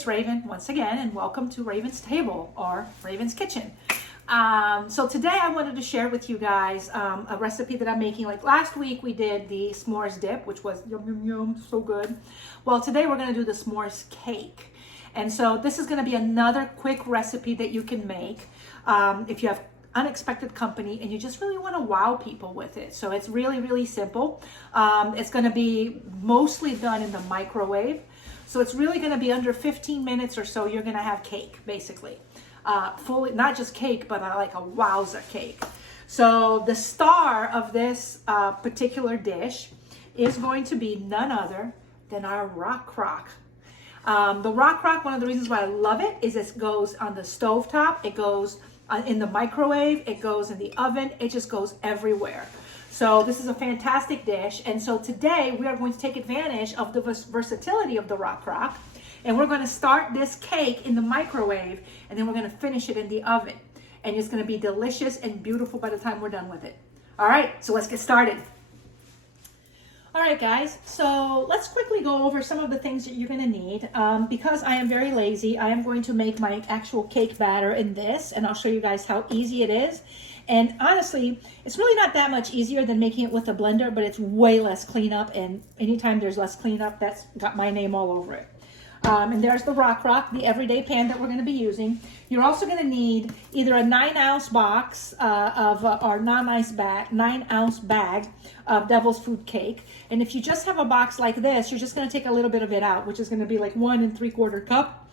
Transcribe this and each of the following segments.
it's Raven once again, and welcome to Raven's Table or Raven's Kitchen. So today I wanted to share with you guys a recipe that I'm making. Like last week we did the s'mores dip, which was yum yum yum, so good. Well, today we're going to do the s'mores cake. And so this is going to be another quick recipe that you can make if you have unexpected company and you just really want to wow people with it. So it's really simple. It's going to be mostly done in the microwave. So it's really going to be under 15 minutes or so. You're going to have cake, basically. Fully, not just cake, but like a wowza cake. So the star of this particular dish is going to be none other than our Rockcrock. The Rockcrock, one of the reasons why I love it is it goes on the stovetop, it goes in the microwave, it goes in the oven, it just goes everywhere. So this is a fantastic dish. And so today we are going to take advantage of the versatility of the Rockcrock, and we're going to start this cake in the microwave, and then we're going to finish it in the oven. And it's going to be delicious and beautiful by the time we're done with it. All right, so let's get started. All right, guys, so let's quickly go over some of the things that you're going to need. Because I am very lazy, I am going to make my actual cake batter in this, and I'll show you guys how easy it is. And honestly, it's really not that much easier than making it with a blender, but it's way less cleanup, and anytime there's less cleanup, that's got my name all over it. And there's the Rockcrock, the everyday pan that we're going to be using. You're also going to need either a 9-ounce box or 9-ounce bag of Devil's Food cake. And if you just have a box like this, you're just going to take a little bit of it out, which is going to be like 1 3/4 cup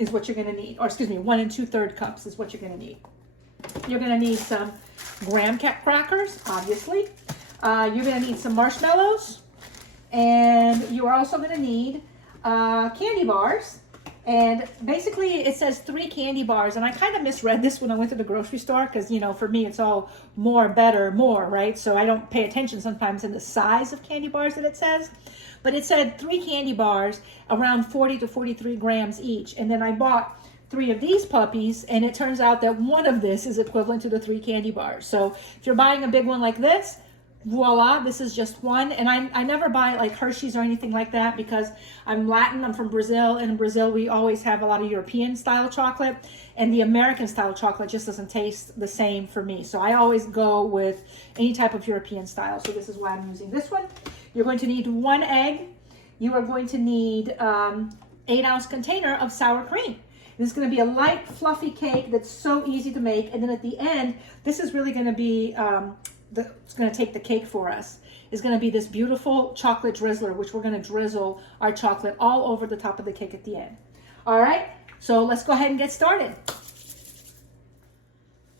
is what you're going to need. Or excuse me, 1 2/3 cups is what you're going to need. You're going to need some graham crackers, obviously. You're going to need some marshmallows. And you're also going to need candy bars. And basically it says 3 candy bars, and I kind of misread this when I went to the grocery store because, you know, for me it's all more, better, more, right? So I don't pay attention sometimes in the size of candy bars that it says. But it said 3 candy bars around 40 to 43 grams each. And then I bought 3 of these puppies, and it turns out that one of this is equivalent to the 3 candy bars. So if you're buying a big one like this, voila, this is just one. And I never buy like Hershey's or anything like that because I'm Latin, I'm from Brazil, and in Brazil we always have a lot of European style chocolate, and the American style chocolate just doesn't taste the same for me. So I always go with any type of European style. So this is why I'm using this one. You're going to need 1 egg. You are going to need 8-ounce container of sour cream. This is going to be a light, fluffy cake that's so easy to make. And then at the end, this is really going to be, it's going to take the cake for us. It's going to be this beautiful chocolate drizzler, which we're going to drizzle our chocolate all over the top of the cake at the end. All right, so let's go ahead and get started.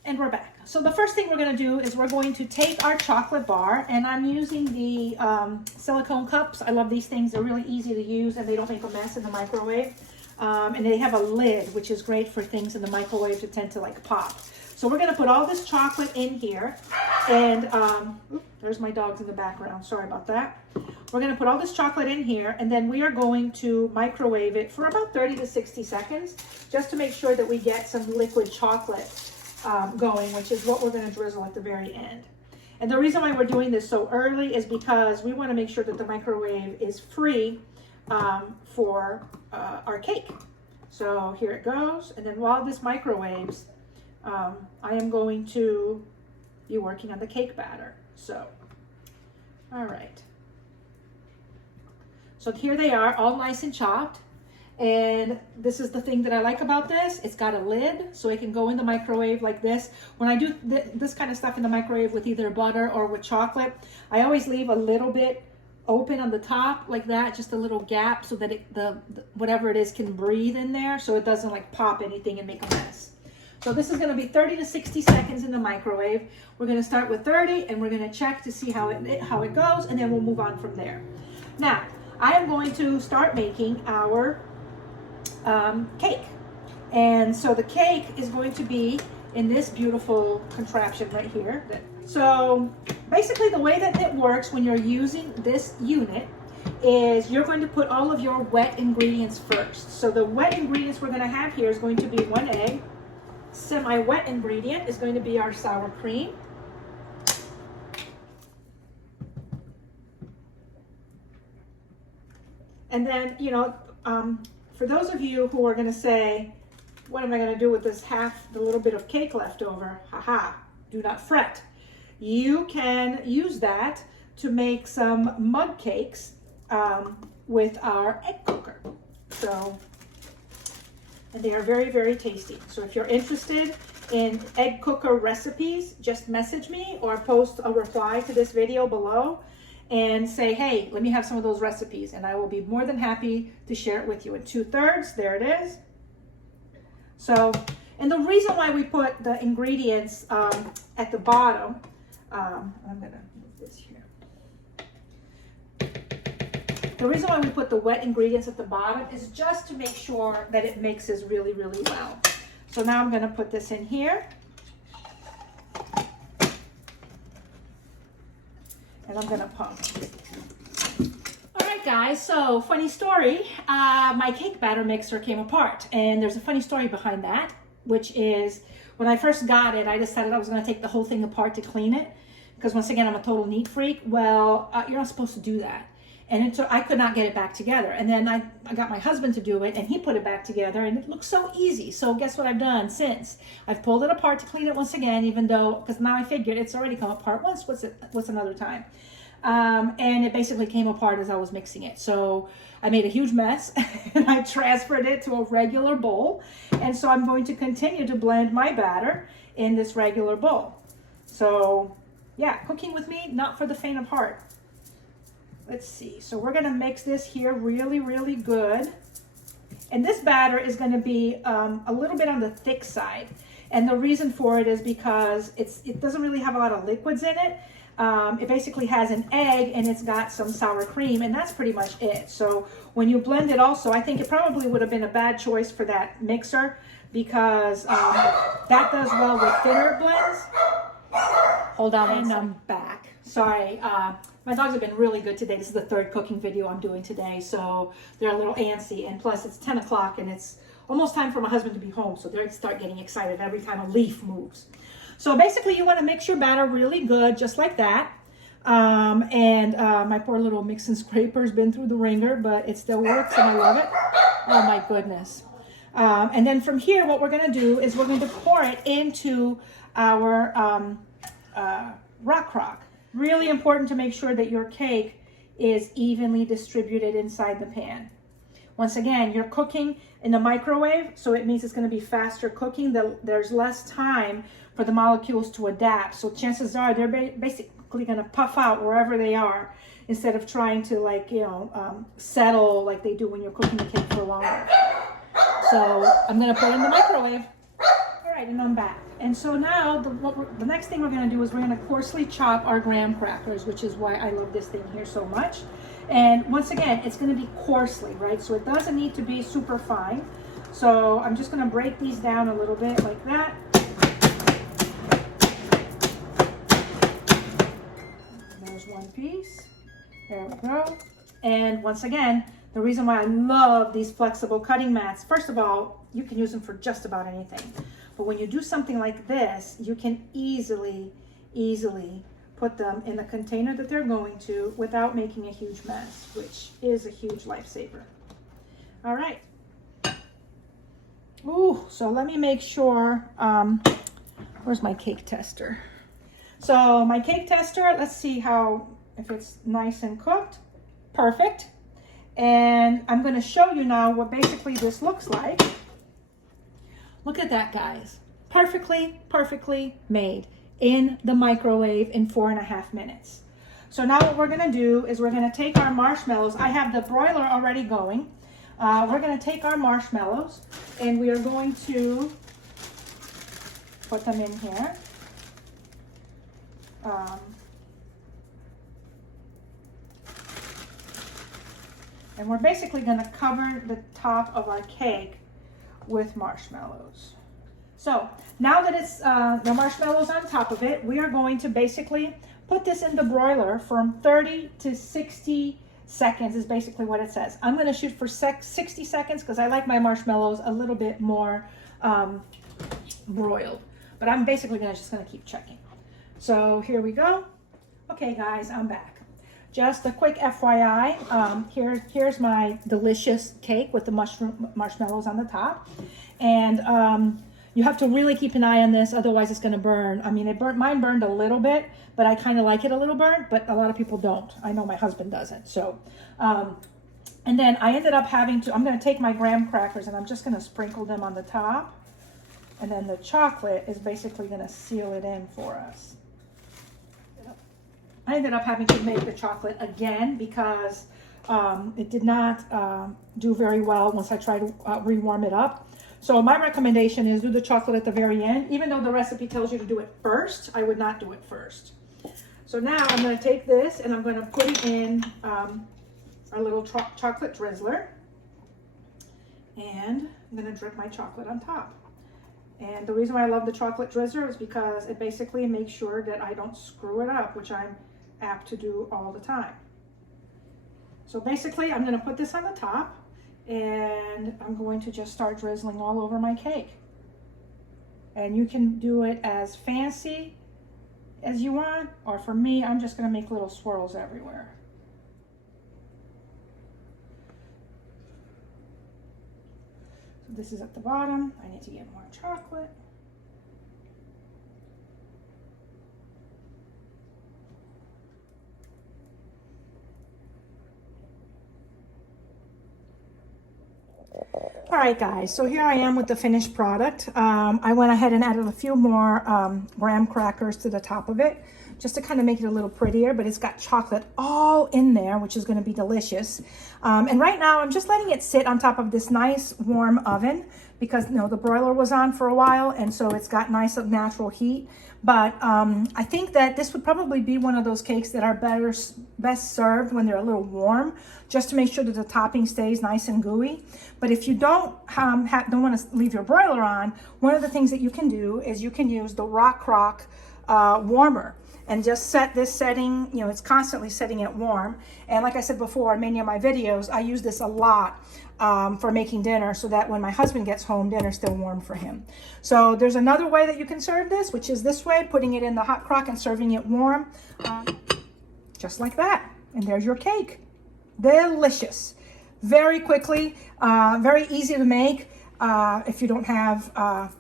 And we're back. So the first thing we're going to do is we're going to take our chocolate bar, and I'm using the silicone cups. I love these things. They're really easy to use, and they don't make a mess in the microwave. And they have a lid, which is great for things in the microwave to tend to like pop. So we're going to put all this chocolate in here, and there's my dogs in the background. Sorry about that. We're going to put all this chocolate in here, and then we are going to microwave it for about 30 to 60 seconds, just to make sure that we get some liquid chocolate going, which is what we're going to drizzle at the very end. And the reason why we're doing this so early is because we want to make sure that the microwave is free for our cake. So here it goes. And then while this microwaves, I am going to be working on the cake batter. So, all right. So here they are, all nice and chopped. And this is the thing that I like about this. It's got a lid, so it can go in the microwave like this. When I do this kind of stuff in the microwave with either butter or with chocolate, I always leave a little bit open on the top like that, just a little gap, so that the whatever it is can breathe in there, so it doesn't like pop anything and make a mess. So this is going to be 30 to 60 seconds in the microwave. We're going to start with 30, and we're going to check to see how it goes, and then we'll move on from there. Now I am going to start making our cake, and so the cake is going to be in this beautiful contraption right here. So basically the way that it works when you're using this unit is you're going to put all of your wet ingredients first. So the wet ingredients we're going to have here is going to be 1 egg. Semi-wet ingredient is going to be our sour cream. And then, you know, for those of you who are going to say, what am I going to do with this the little bit of cake left over? Haha, do not fret. You can use that to make some mug cakes with our egg cooker. So, and they are very, very tasty. So if you're interested in egg cooker recipes, just message me or post a reply to this video below and say, hey, let me have some of those recipes, and I will be more than happy to share it with you. In 2/3, there it is. So, and the reason why we put the ingredients at the bottom, I'm gonna move this here. The reason why we put the wet ingredients at the bottom is just to make sure that it mixes really, really well. So now I'm gonna put this in here. And I'm gonna pump. All right, guys, so funny story. My cake batter mixer came apart, and there's a funny story behind that, which is when I first got it, I decided I was gonna take the whole thing apart to clean it, because once again, I'm a total neat freak. Well, you're not supposed to do that. And I could not get it back together. And then I got my husband to do it, and he put it back together, and it looks so easy. So guess what I've done since? I've pulled it apart to clean it once again, even though, because now I figured it's already come apart once. What's another time? And it basically came apart as I was mixing it. So I made a huge mess, and I transferred it to a regular bowl. And so I'm going to continue to blend my batter in this regular bowl. So yeah, cooking with me, not for the faint of heart. Let's see. So we're going to mix this here really, really good. And this batter is going to be a little bit on the thick side. And the reason for it is because it doesn't really have a lot of liquids in it. It basically has an egg, and it's got some sour cream, and that's pretty much it. So when you blend it also, I think it probably would have been a bad choice for that mixer, because that does well with thinner blends. Hold on, and I'm back. Sorry, my dogs have been really good today. This is the 3rd cooking video I'm doing today, so they're a little antsy, and plus it's 10 o'clock and it's almost time for my husband to be home, so they start getting excited every time a leaf moves. So basically you want to mix your batter really good, just like that. My poor little mix and scraper's been through the ringer, but it still works and I love it. Oh my goodness. And then from here, what we're going to do is we're going to pour it into our Rockcrock. Really important to make sure that your cake is evenly distributed inside the pan. Once again, you're cooking in the microwave, so it means it's going to be faster cooking. There's less time for the molecules to adapt. So chances are they're basically going to puff out wherever they are, instead of trying to settle like they do when you're cooking the cake for longer. So I'm going to put it in the microwave. All right, and I'm back. And so now the next thing we're going to do is we're going to coarsely chop our graham crackers, which is why I love this thing here so much. And once again, it's going to be coarsely, right? So it doesn't need to be super fine. So I'm just going to break these down a little bit like that. There's one piece. There we go. And once again, the reason why I love these flexible cutting mats, first of all, you can use them for just about anything. But when you do something like this, you can easily put them in the container that they're going to without making a huge mess, which is a huge lifesaver. All right. Ooh, so let me make sure, where's my cake tester? So my cake tester, let's see if it's nice and cooked. Perfect. And I'm going to show you now what basically this looks like. Look at that, guys. Perfectly made in the microwave in 4.5 minutes. So now what we're gonna do is we're gonna take our marshmallows. I have the broiler already going. We're gonna take our marshmallows and we are going to put them in here. And we're basically gonna cover the top of our cake with marshmallows. So now that it's the marshmallows on top of it, we are going to basically put this in the broiler from 30 to 60 seconds is basically what it says. I'm going to shoot for 60 seconds because I like my marshmallows a little bit more broiled. But I'm basically just going to keep checking. So here we go. Okay guys, I'm back. just a quick FYI, here's my delicious cake with the marshmallows on the top. And you have to really keep an eye on this, otherwise it's gonna burn. I mean, mine burned a little bit, but I kind of like it a little burnt, but a lot of people don't. I know my husband doesn't. So, and then I ended up having to, I'm gonna take my graham crackers and I'm just gonna sprinkle them on the top. And then the chocolate is basically gonna seal it in for us. I ended up having to make the chocolate again because it did not do very well once I tried to rewarm it up. So my recommendation is do the chocolate at the very end. Even though the recipe tells you to do it first, I would not do it first. So now I'm going to take this and I'm going to put it in our little chocolate drizzler. And I'm going to drip my chocolate on top. And the reason why I love the chocolate drizzler is because it basically makes sure that I don't screw it up, which I'm apt to do all the time. So basically I'm going to put this on the top and I'm going to just start drizzling all over my cake. And you can do it as fancy as you want, or for me, I'm just going to make little swirls everywhere. So this is at the bottom. I need to get more chocolate. All right, guys, so here I am with the finished product. I went ahead and added a few more graham crackers to the top of it, just to kind of make it a little prettier, but it's got chocolate all in there, which is going to be delicious. And right now, I'm just letting it sit on top of this nice warm oven because, you know, the broiler was on for a while, and so it's got nice natural heat. But I think that this would probably be one of those cakes that are best served when they're a little warm, just to make sure that the topping stays nice and gooey. But if you don't want to leave your broiler on, one of the things that you can do is you can use the Rockcrock warmer and just set this setting, you know, it's constantly setting it warm. And like I said before in many of my videos, I use this a lot for making dinner so that when my husband gets home, dinner's still warm for him. So there's another way that you can serve this, which is this way, putting it in the hot crock and serving it warm, just like that. And there's your cake. Delicious. Very quickly, very easy to make if you don't have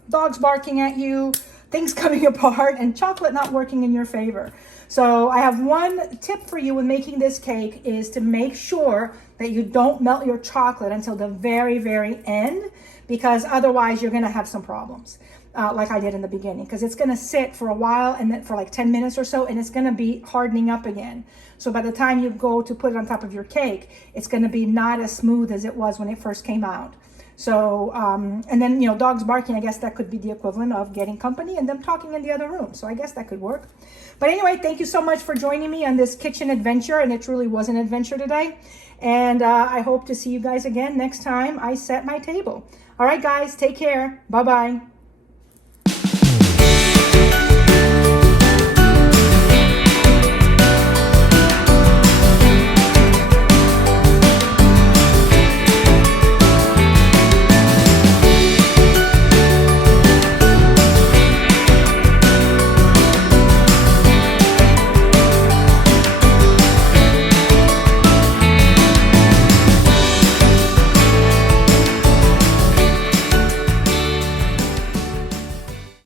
dogs barking at you, things coming apart, and chocolate not working in your favor. So I have one tip for you when making this cake is to make sure that you don't melt your chocolate until the very, very end, because otherwise you're gonna have some problems. Like I did in the beginning, because it's going to sit for a while and then for like 10 minutes or so, and it's going to be hardening up again. So by the time you go to put it on top of your cake, it's going to be not as smooth as it was when it first came out. So, and then, you know, dogs barking, I guess that could be the equivalent of getting company and them talking in the other room. So I guess that could work. But anyway, thank you so much for joining me on this kitchen adventure. And it truly was an adventure today. And I hope to see you guys again next time I set my table. All right, guys, take care. Bye-bye.